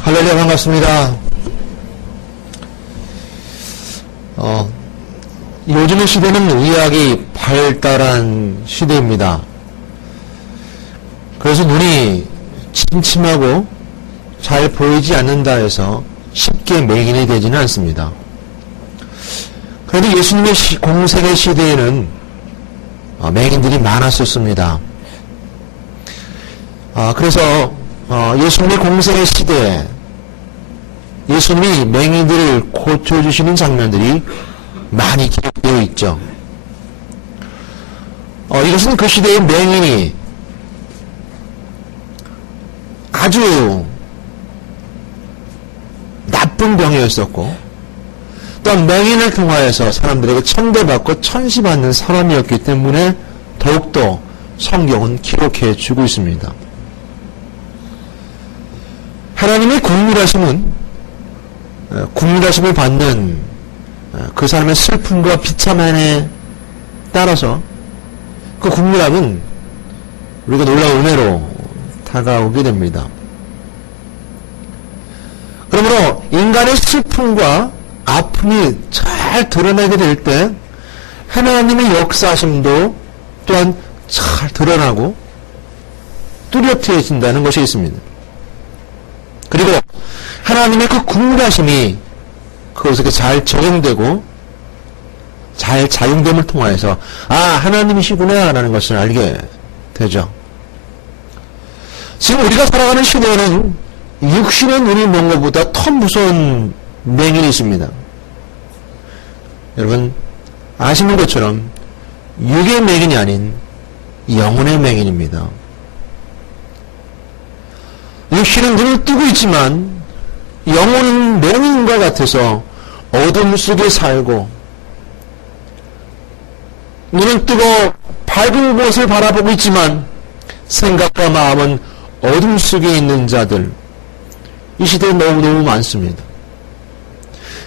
할렐루야, 반갑습니다. 요즘의 시대는 의학이 발달한 시대입니다. 그래서 눈이 침침하고 잘 보이지 않는다 해서 쉽게 맹인이 되지는 않습니다. 그런데 예수님의 공생의 시대에는 맹인들이 많았었습니다. 그래서 예수님의 공생의 시대에 예수님이 맹인들을 고쳐주시는 장면들이 많이 기록되어 있죠. 이것은 그 시대의 맹인이 아주 나쁜 병이었었고, 또한 맹인을 통하여서 사람들에게 천대받고 천시받는 사람이었기 때문에 더욱더 성경은 기록해 주고 있습니다. 하나님의 국률하심을 받는 그 사람의 슬픔과 비참함에 따라서 그 국률함은 우리가 놀라운 은혜로 다가오게 됩니다. 그러므로 인간의 슬픔과 아픔이 잘 드러나게 될 때 하나님의 역사하심도 또한 잘 드러나고 뚜렷해진다는 것이 있습니다. 그리고 하나님의 그 국률하심이 그것에게 잘 적용되고 잘 작용됨을 통하여서 하나님이시구나 라는 것을 알게 되죠. 지금 우리가 살아가는 시대에는 육신의 눈이 먼 것보다 더 무서운 맹인이 있습니다. 여러분 아시는 것처럼 육의 맹인이 아닌 영혼의 맹인입니다. 육신은 눈을 뜨고 있지만 영혼은 맹인과 같아서 어둠 속에 살고, 눈은 뜨고 밝은 곳을 바라보고 있지만 생각과 마음은 어둠 속에 있는 자들, 이 시대에 너무너무 많습니다.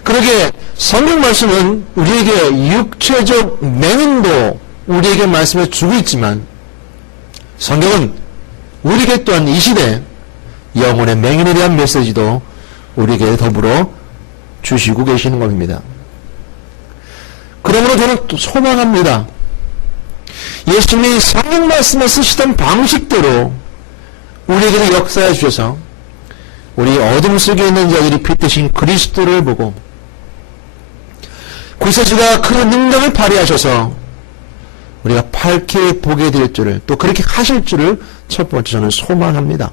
그러게 성경 말씀은 우리에게 육체적 맹인도 우리에게 말씀해 주고 있지만 성경은 우리에게 또한 이 시대에 영혼의 맹인에 대한 메시지도 우리에게 더불어 주시고 계시는 겁니다. 그러므로 저는 또 소망합니다. 예수님이 성경 말씀을 쓰시던 방식대로 우리에게도 역사해 주셔서 우리 어둠 속에 있는 자들이 빛되신 그리스도를 보고 구세주가 그 능력을 발휘하셔서 우리가 밝게 보게 될 줄을, 또 그렇게 하실 줄을 첫 번째 저는 소망합니다.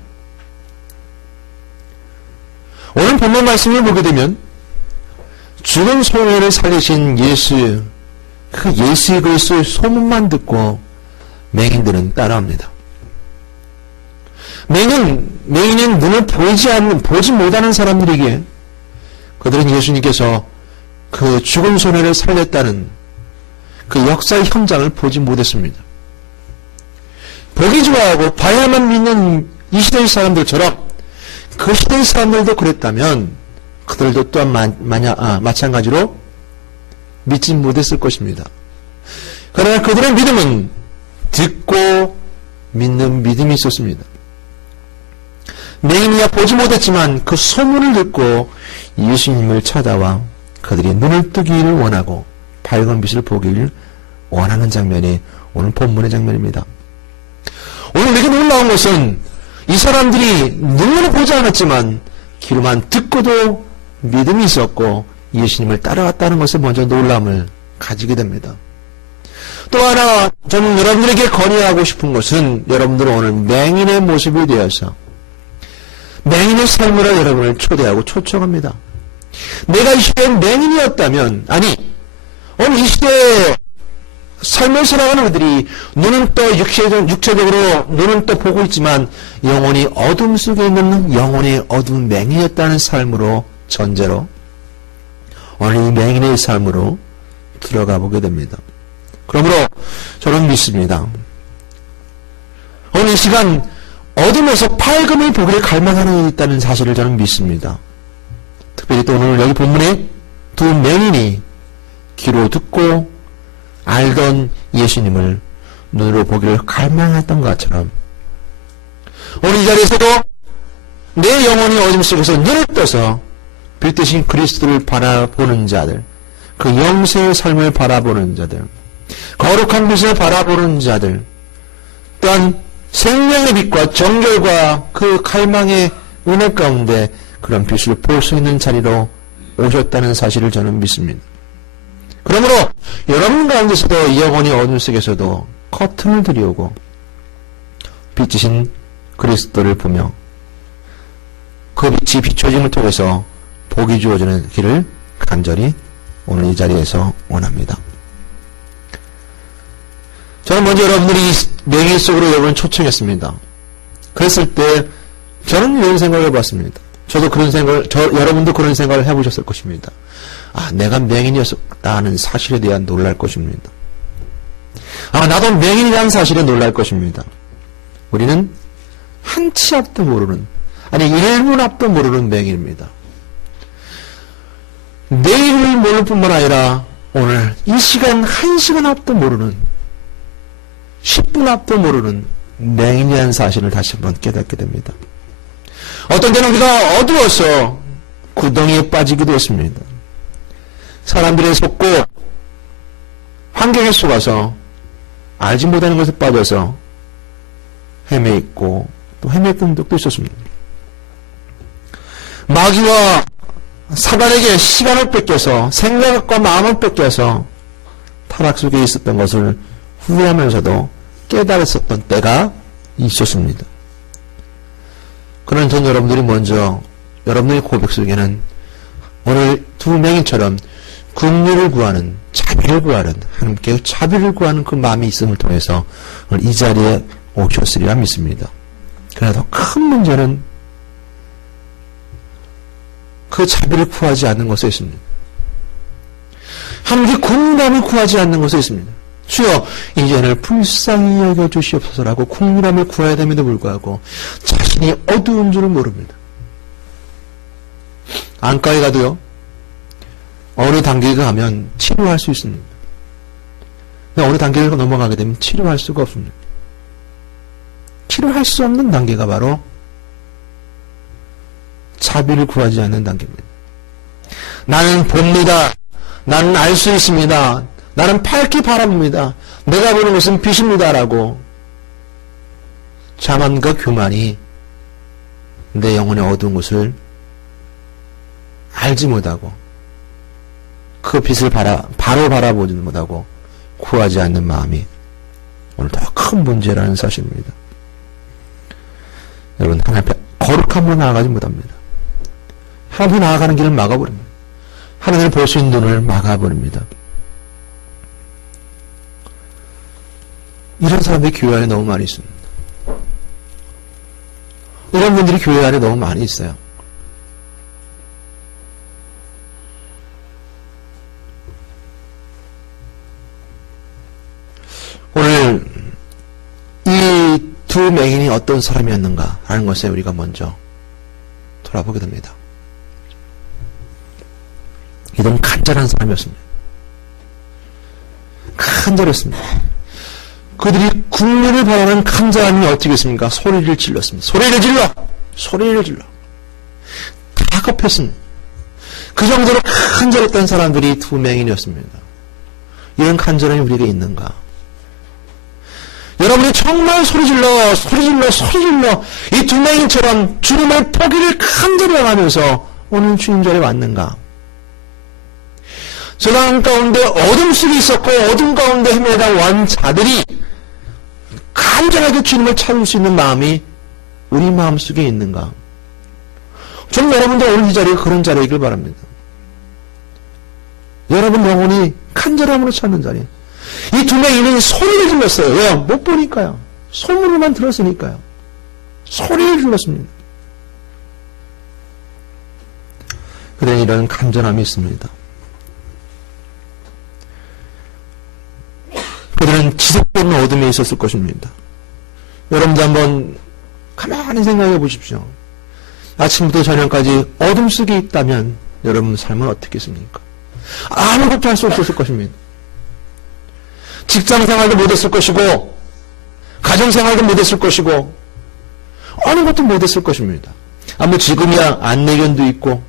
오늘 본문 말씀을 보게 되면 죽은 소년을 살리신 예수, 그 예수의 그리스도의 소문만 듣고 맹인들은 따라합니다. 맹인은 눈을 보지 못하는 사람들에게 그들은 예수님께서 그 죽은 소년을 살렸다는 그 역사의 현장을 보지 못했습니다. 보기 좋아하고 봐야만 믿는 이 시대의 사람들처럼 그 시대의 사람들도 그랬다면 그들도 또한 마찬가지로 믿지 못했을 것입니다. 그러나 그들의 믿음은 듣고 믿는 믿음이 있었습니다. 맹인이야 보지 못했지만 그 소문을 듣고 예수님을 찾아와 그들이 눈을 뜨기를 원하고 밝은 빛을 보기를 원하는 장면이 오늘 본문의 장면입니다. 오늘 우리가 놀라운 것은 이 사람들이 눈으로 보지 않았지만 귀로만 듣고도 믿음이 있었고 예수님을 따라갔다는 것에 먼저 놀람을 가지게 됩니다. 또 하나 저는 여러분들에게 건의하고 싶은 것은 여러분들은 오늘 맹인의 모습이 되어서 맹인의 삶으로 여러분을 초대하고 초청합니다. 내가 이 시대에 맹인이었다면, 오늘 이 시대에 삶을 살아가는 그들이 눈은 또 육체적으로 눈은 또 보고 있지만 영혼이 어둠 속에 있는 영혼의 어두운 맹인이었다는 삶으로 전제로 오늘 이 맹인의 삶으로 들어가 보게 됩니다. 그러므로 저는 믿습니다. 오늘 이 시간 어둠에서 밝음의 보기를 갈망하는 이 있다는 사실을 저는 믿습니다. 특별히 또 오늘 여기 본문에 두 맹인이 귀로 듣고 알던 예수님을 눈으로 보기를 갈망했던 것처럼 오늘 이 자리에서도 내 영혼이 어둠 속에서 눈을 떠서 빛 대신 그리스도를 바라보는 자들, 그 영생의 삶을 바라보는 자들, 거룩한 빛을 바라보는 자들, 또한 생명의 빛과 정결과 그 갈망의 은혜 가운데 그런 빛을 볼 수 있는 자리로 오셨다는 사실을 저는 믿습니다. 그러므로 여러분 가운데서도 영혼이 어둠 속에서도 커튼을 들이오고 빛이신 그리스도를 보며 그 빛이 비춰짐을 통해서 복이 주어지는 길을 간절히 오늘 이 자리에서 원합니다. 저는 먼저 여러분들이 이 맹인 속으로 여러분을 초청했습니다. 그랬을 때 저는 이런 생각을 해봤습니다. 저도 그런 생각을, 여러분도 그런 생각을 해보셨을 것입니다. 아, 내가 맹인이었다는 사실에 대한 놀랄 것입니다. 아, 나도 맹인이라는 사실에 놀랄 것입니다. 우리는 한 치 앞도 모르는, 아니 1분 앞도 모르는 맹인입니다. 내일을 모를 뿐만 아니라 오늘 이 시간 1시간 앞도 모르는, 10분 앞도 모르는 맹인이라는 사실을 다시 한번 깨닫게 됩니다. 어떤 때는 우리가 어두워서 구덩이에 빠지기도 했습니다. 사람들의 속고 환경에 속아서 알지 못하는 것에 빠져서 헤매있고 또 헤매있던 적도 있었습니다. 마귀와 사단에게 시간을 뺏겨서 생각과 마음을 뺏겨서 타락 속에 있었던 것을 후회하면서도 깨달았었던 때가 있었습니다. 그런 전 여러분들이 먼저 여러분들의 고백 속에는 오늘 두 맹인처럼 긍휼을 구하는, 자비를 구하는, 하나님께 자비를 구하는 그 마음이 있음을 통해서 오늘 이 자리에 오셨으리라 믿습니다. 그러나 더 큰 문제는 그 자비를 구하지 않는 것에 있습니다. 하나님께 긍휼함을 구하지 않는 것에 있습니다. 주여 이제는 불쌍히 여겨주시옵소서라고 긍휼함을 구해야 됨에도 불구하고 자신이 어두운 줄을 모릅니다. 안과에 가도요, 어느 단계가 가면 치료할 수 있습니다. 어느 단계를 넘어가게 되면 치료할 수가 없습니다. 치료할 수 없는 단계가 바로 자비를 구하지 않는 단계입니다. 나는 봅니다. 나는 알 수 있습니다. 나는 밝게 바라봅니다. 내가 보는 것은 빛입니다라고 자만과 교만이 내 영혼의 어두운 것을 알지 못하고 그 빛을 바로 바라보지 못하고 구하지 않는 마음이 오늘 더 큰 문제라는 사실입니다. 여러분, 하나님 앞에 거룩함으로 나아가지 못합니다. 하나님 앞에 나아가는 길을 막아버립니다. 하나님을 볼 수 있는 눈을 막아버립니다. 이런 사람들이 교회 안에 너무 많이 있습니다. 이런 분들이 교회 안에 너무 많이 있어요. 오늘 이 두 맹인이 어떤 사람이었는가 하는 것에 우리가 먼저 돌아보게 됩니다. 이들은 간절한 사람이었습니다. 간절했습니다. 그들이 긍휼을 바라는 간절함이 어떻게 했습니까? 소리를 질렀습니다. 소리를 질러! 소리를 질러! 다급했습니다. 그 정도로 간절했던 사람들이 두 맹인이었습니다. 이런 간절함이 우리에게 있는가? 여러분이 정말 소리질러 이 두 맹인처럼 주님의 포기를 간절히 하면서 오늘 주님 자리에 왔는가? 세상 가운데 어둠 속에 있었고 어둠 가운데 헤매다 온 자들이 간절하게 주님을 찾을 수 있는 마음이 우리 마음속에 있는가? 저는 여러분들 오늘 이 자리가 그런 자리이길 바랍니다. 여러분 영혼이 간절함으로 찾는 자리. 이 두 맹인은 소리를 질렀어요. 왜요? 못 보니까요. 소문으로만 들었으니까요. 소리를 질렀습니다. 그들은 이런 간절함이 있습니다. 그들은 지속되는 어둠에 있었을 것입니다. 여러분도 한번 가만히 생각해 보십시오. 아침부터 저녁까지 어둠 속에 있다면 여러분 삶은 어떻겠습니까? 아무것도 할 수 없었을 것입니다. 직장생활도 못했을 것이고 가정생활도 못했을 것이고 어느 것도 못했을 것입니다. 아무 지금이야 안내견도 있고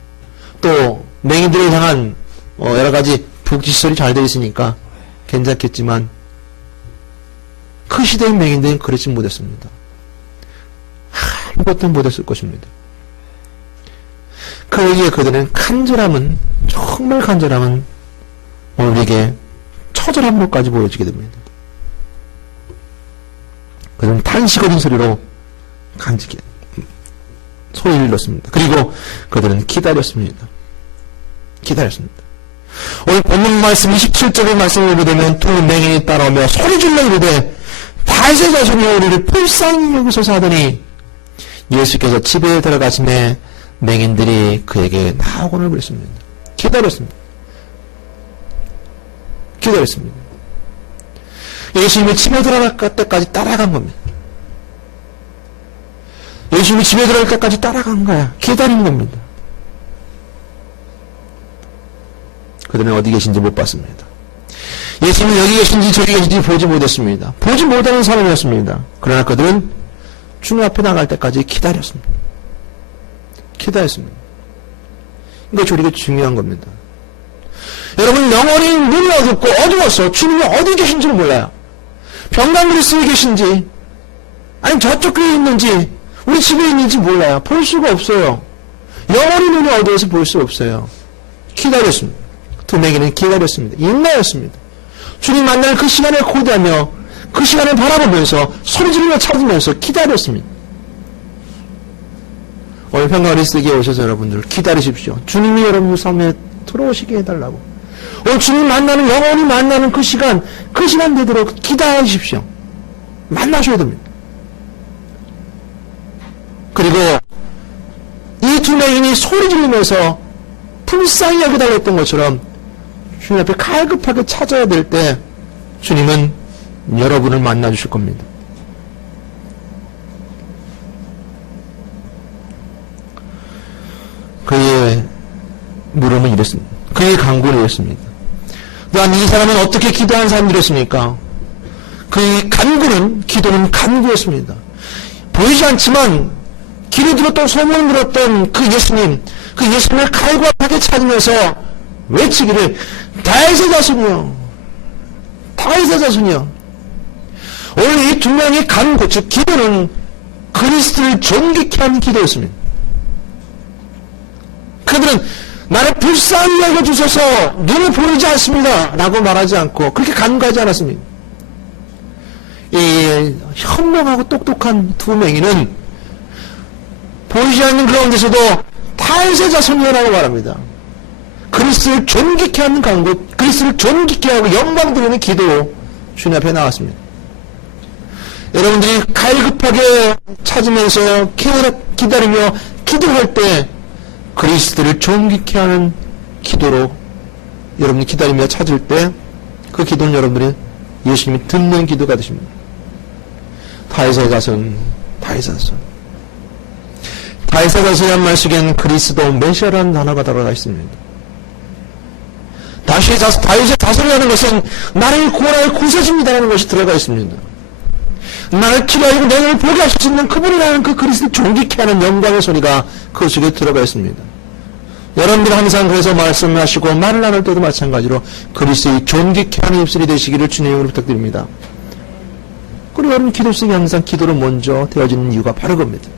또 맹인들을 향한 여러 가지 복지시설이 잘 되어 있으니까 괜찮겠지만 그 시대의 맹인들은 그렇지 못했습니다. 아무것도 못했을 것입니다. 그러기에 그들은 간절함은 정말 간절함은 오늘 우리에게 처절함으로까지 보여지게 됩니다. 그들은 탄식 어린 소리로 간직해 소리를 질렀습니다. 그리고 그들은 기다렸습니다. 오늘 본문 말씀 27절의 말씀을 보게 되면 두 맹인이 따라오며 소리질러 이르되 다윗의 자손이 우리를 불쌍히 여기소서 하더니 예수께서 집에 들어가심에 맹인들이 그에게 나오곤을 그랬습니다. 기다렸습니다. 예수님이 집에 들어갈 때까지 따라간 겁니다. 예수님이 집에 들어갈 때까지 따라간 거야. 기다린 겁니다. 그들은 어디 계신지 못 봤습니다. 예수님은 여기 계신지 저기 계신지 보지 못했습니다. 보지 못하는 사람이었습니다. 그러나 그들은 주님 앞에 나갈 때까지 기다렸습니다. 이것이 우리에게 중요한 겁니다. 여러분, 영원히 눈이 어둡고 어두워서 주님이 어디 계신지를 몰라요. 병강그리스에 계신지 아니면 저쪽 교회에 있는지 우리 집에 있는지 몰라요. 볼 수가 없어요. 영원히 눈이 어두워서 볼 수 없어요. 기다렸습니다. 두 맹인은 기다렸습니다. 인내였습니다. 주님 만날 그 시간을 고대하며 그 시간을 바라보면서 소리지르며 찾으면서 기다렸습니다. 오늘 평강그리스에 오셔서 여러분들 기다리십시오. 주님이 여러분 삶에 들어오시게 해달라고. 오늘 주님 만나는 영원히 만나는 그 시간 되도록 기다리십시오. 만나셔야 됩니다. 그리고 이 두 맹인이 소리 지르면서 불쌍히 여겨달랬던 것처럼 주님 앞에 갈급하게 찾아야 될 때 주님은 여러분을 만나주실 겁니다. 그의 물음은 이랬습니다. 그의 간구는 이랬습니다. 또한 이 사람은 어떻게 기도한 사람들이었습니까? 그의 간구는, 기도는 간구였습니다. 보이지 않지만 길을 들었던 소문을 들었던 그 예수님을 갈급하게 찾으면서 외치기를 다윗의 자손이여. 오늘 이 두 명의 간구, 즉 기도는 그리스도를 존귀케 하는 기도였습니다. 그들은 나를 불쌍히 여겨주셔서 눈을 보이지 않습니다 라고 말하지 않고 그렇게 간구하지 않았습니다. 이 현명하고 똑똑한 두 맹인은 보이지 않는 그 가운데서도 다윗의 자손이라고 말합니다. 그리스도를 존귀케 하는 간구, 그리스도를 존귀케 하고 영광 드리는 기도 주님 앞에 나왔습니다. 여러분들이 갈급하게 찾으면서 기다리며 기도할 때 그리스도를 존귀케 하는 기도로 여러분이 기다리며 찾을 때 그 기도는 여러분들이 예수님이 듣는 기도가 되십니다. 다윗의 자손이란 말 속에는 그리스도 메시아라는 단어가 들어가 있습니다. 다윗의 자손이라는 것은 나를 구원할 구세주입니다라는 것이 들어가 있습니다. 나를 치료하고 내 눈을 보게 하실 수 있는 그분이라는 그 그리스도를 존귀케 하는 영광의 소리가 그 속에 들어가 있습니다. 여러분들 항상 그래서 말씀하시고 말을 나눌 때도 마찬가지로 그리스도의 존귀케 하는 입술이 되시기를 주님으로 부탁드립니다. 그리고 여러분 기도 속에 항상 기도로 먼저 되어지는 이유가 바로 겁니다.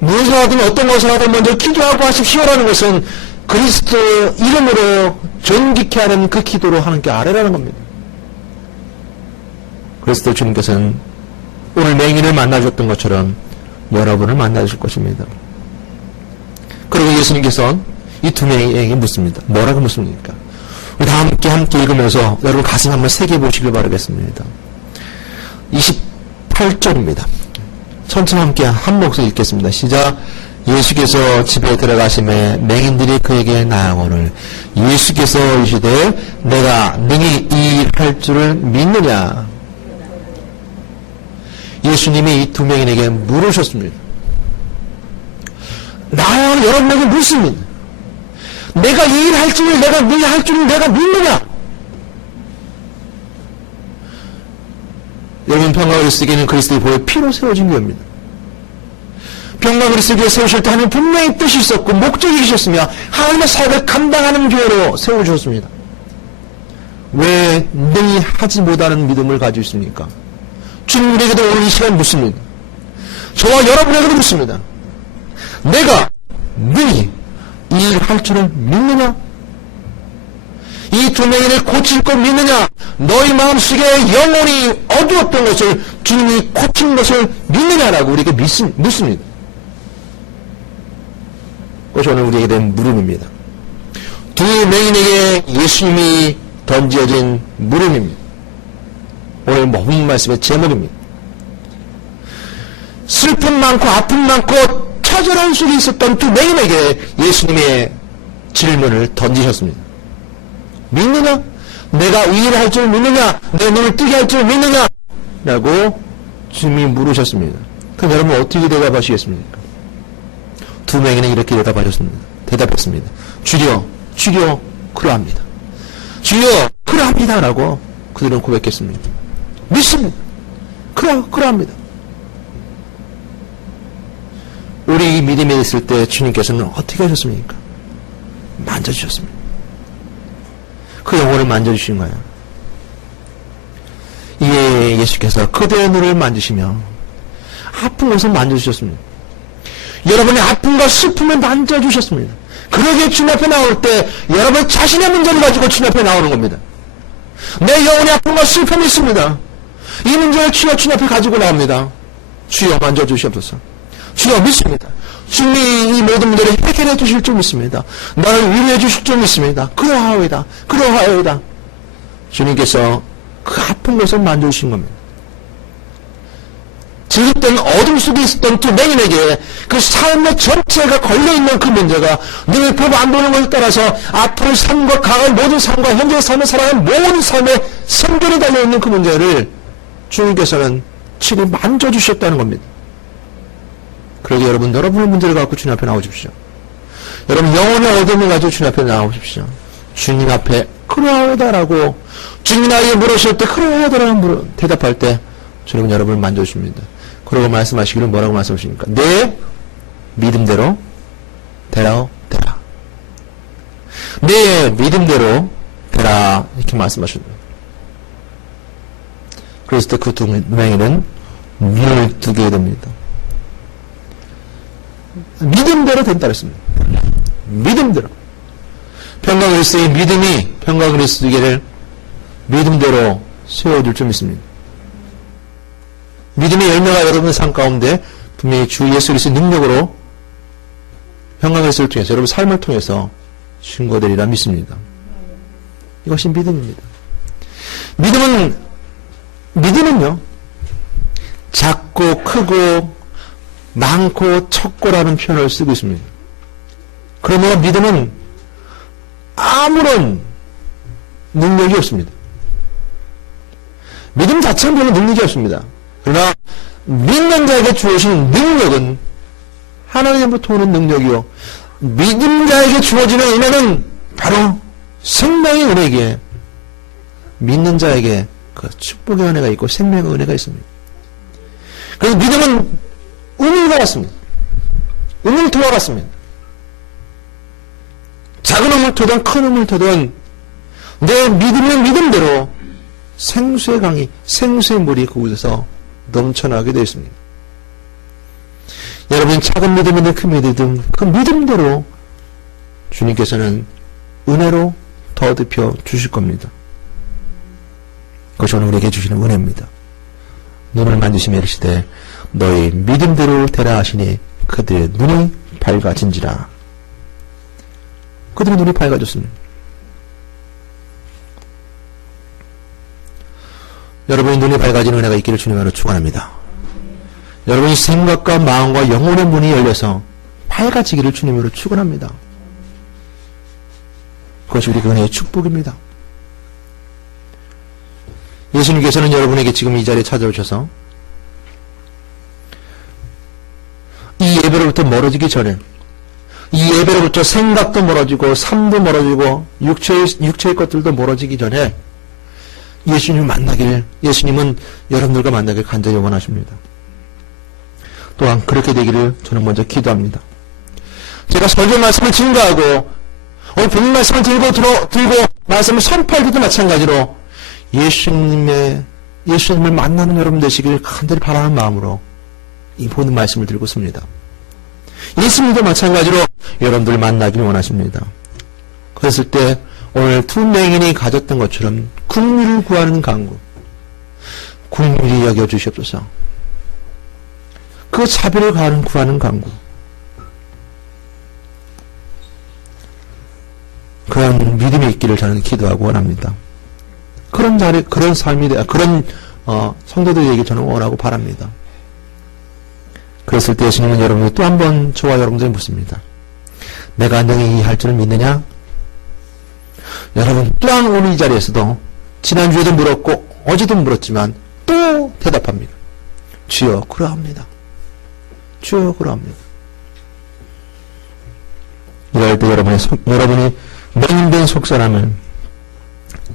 무엇을 하든 어떤 것을 하든 먼저 기도하고 하십시오라는 것은 그리스도 이름으로 존귀케 하는 그 기도로 하는 게 아래라는 겁니다. 그리스도 주님께서는 오늘 맹인을 만나주셨던 것처럼 여러분을 만나주실 것입니다. 그리고 예수님께서 이 두 맹인에게 묻습니다. 뭐라고 묻습니까? 우리 다 함께 읽으면서 여러분 가슴 한번 새겨 보시길 바라겠습니다. 28절입니다. 천천히 함께 한 목소리 읽겠습니다. 시작. 예수께서 집에 들어가심에 맹인들이 그에게 나아오늘 예수께서 이르시되 내가 능히 이 일할 줄을 믿느냐. 예수님이 이 두 맹인에게 물으셨습니다. 나와 여러분에게 묻습니다. 내가 이 일 할 줄을 내가 능히 할 줄을 내가 믿느냐. 여러분 평강을 쓰기에는 그리스도의 보혈 피로 세워진 겁니다. 병과 그리스도를 세우실 때 하나님 분명히 뜻이 있었고 목적이 있었으며 하나님의 사역을 감당하는 교회로 세워주셨습니다. 왜 능히 하지 못하는 믿음을 가지고 있습니까? 주님에게도 오늘 이 시간 묻습니다. 저와 여러분에게도 묻습니다. 내가 능히 이 일을 할 줄을 믿느냐? 이 두 명인을 고칠 걸 믿느냐? 너희 마음속에 영혼이 어두웠던 것을 주님이 고친 것을 믿느냐라고 우리에게 묻습니다. 그것이 오늘 우리에게 된 물음입니다. 두 명인에게 예수님이 던져진 물음입니다. 오늘 본문 말씀의 제목입니다. 슬픔 많고 아픔 많고 처절한 속에 있었던 두 명인에게 예수님의 질문을 던지셨습니다. 믿느냐? 내가 이 일을 할 줄 믿느냐? 내 눈을 뜨게 할 줄 믿느냐? 라고 주님이 물으셨습니다. 그럼 여러분 어떻게 대답하시겠습니까? 두 명이는 이렇게 대답했습니다. 주여 그러합니다. 주여 그러합니다 라고 그들은 고백했습니다. 믿습니다. 그러합니다. 우리 믿음에 있을 때 주님께서는 어떻게 하셨습니까? 만져주셨습니다. 그 영혼을 만져주신 거예요. 이에 예수께서 그대의 눈을 만지시며 아픈 것을 만져주셨습니다. 여러분의 아픔과 슬픔을 만져주셨습니다. 그러기에 주님 앞에 나올 때 여러분 자신의 문제를 가지고 주님 앞에 나오는 겁니다. 내 영혼의 아픔과 슬픔이 있습니다. 이 문제를 주님 앞에 가지고 나옵니다. 주여 만져주시옵소서. 주여 믿습니다. 주님이 이 모든 문제를 해결해 주실 줄 믿습니다. 나를 위로해 주실 줄 믿습니다. 그러하오이다. 주님께서 그 아픈 것을 만져주신 겁니다. 지극던 어둠 속에 있었던 두 맹인에게 그 삶의 전체가 걸려있는 그 문제가 눈을 보고 안 보는 것에 따라서 앞으로의 삶과 과거의 모든 삶과 현재의 삶을 살아가는 모든 삶의 생존이 달려있는 그 문제를 주님께서는 친히 만져주셨다는 겁니다. 그러기 여러분의 문제를 갖고 주님 앞에 나오십시오. 여러분 영혼의 어둠을 가지고 주님 앞에 나오십시오. 주님 앞에 그러하다라고 주님 나에게 물으실 때 그러하다라고 대답할 때 주님은 여러분을 만져주십니다. 그러고 말씀하시기를 뭐라고 말씀하십니까? 내 믿음대로 되라. 내 믿음대로 되라 이렇게 말씀하십니다. 그래서 그 두 명에는 눈을 뜨게 됩니다. 믿음대로 된다 그랬습니다. 믿음대로. 평강 그리스도의 믿음이 평강 그리스도에게를 믿음대로 세워줄 줄 믿습니다. 믿음의 열매가 여러분의 삶 가운데 분명히 주 예수 그리스도의 능력으로 평강 그리스도를 통해서 여러분 삶을 통해서 증거되리라 믿습니다. 이것이 믿음입니다. 믿음은요 작고 크고 많고 척고라는 표현을 쓰고 있습니다. 그러나 믿음은 아무런 능력이 없습니다. 믿음 자체는 별로 능력이 없습니다. 그러나 믿는 자에게 주어진 능력은 하나님으로부터 오는 능력이요 믿는 자에게 주어지는 은혜는 바로 생명의 은혜이기에 믿는 자에게 그 축복의 은혜가 있고 생명의 은혜가 있습니다. 그래서 믿음은 우물과 같습니다. 우물토와 같습니다. 작은 우물토든 큰 우물토든 내 믿음의 믿음대로 생수의 강이 생수의 물이 그곳에서 넘쳐나게 되어 있습니다. 여러분 작은 믿음이든 큰 믿음이든 그 믿음대로 주님께서는 은혜로 더듬혀 주실 겁니다. 그것이 오늘 우리에게 주시는 은혜입니다. 눈을 만지시며 이르시되 너희 믿음대로 되라 하시니 그들의 눈이 밝아진지라. 그들의 눈이 밝아졌습니다. 여러분의 눈이 밝아지는 은혜가 있기를 주님으로 축원합니다. 여러분의 생각과 마음과 영혼의 문이 열려서 밝아지기를 주님으로 축원합니다. 그것이 우리 은혜의 축복입니다. 예수님께서는 여러분에게 지금 이 자리에 찾아오셔서 이 예배로부터 멀어지기 전에 이 예배로부터 생각도 멀어지고 삶도 멀어지고 육체의 것들도 멀어지기 전에 예수님을 만나길 예수님은 여러분들과 만나길 간절히 원하십니다. 또한 그렇게 되기를 저는 먼저 기도합니다. 제가 설교 말씀을 증거하고 오늘 본문 말씀을 들고 말씀을 선포할 때도 마찬가지로 예수님을 만나는 여러분 되시길 간절히 바라는 마음으로 이 모든 말씀을 들고 있습니다. 예수님도 마찬가지로 여러분들을 만나길 원하십니다. 그랬을 때 오늘 두 맹인이 가졌던 것처럼 긍휼을 구하는 간구, 긍휼히 여겨주시옵소서. 그 자비를 구하는 간구, 그런 믿음이 있기를 저는 기도하고 원합니다. 그런 자리, 그런 삶이, 그런 성도들에게 저는 원하고 바랍니다. 그랬을 때 예수님은 여러분이 또 한 번 저와 여러분들이 묻습니다. 내가 너희 할 줄을 믿느냐? 여러분 또한 오늘 이 자리에서도 지난주에도 물었고 어제도 물었지만 또 대답합니다. 주여 그러합니다. 주여 그러합니다. 이럴 때 여러분이 맹인된 속사람을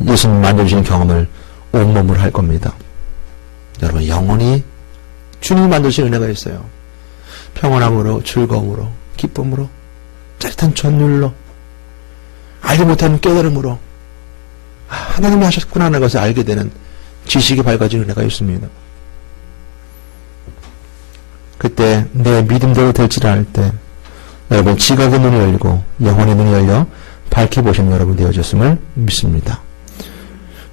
예수님 만져주시는 경험을 온몸으로 할 겁니다. 여러분 영원히 주님이 만드신 은혜가 있어요. 평안함으로, 즐거움으로, 기쁨으로, 짜릿한 전율로, 알지 못하는 깨달음으로 하나님이 하셨구나 하는 것을 알게 되는 지식이 밝아진 은혜가 있습니다. 그때 내 믿음대로 될지라 할 때 여러분 지각의 눈이 열리고 영혼의 눈이 열려 밝히 보시는 여러분 되어졌음을 믿습니다.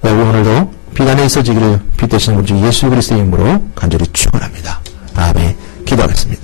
여러분 오늘도 비단에 있어지기를 빛 되시는 분 중 예수 그리스도의 이름으로 간절히 축원합니다. 아멘. 기도하겠습니다.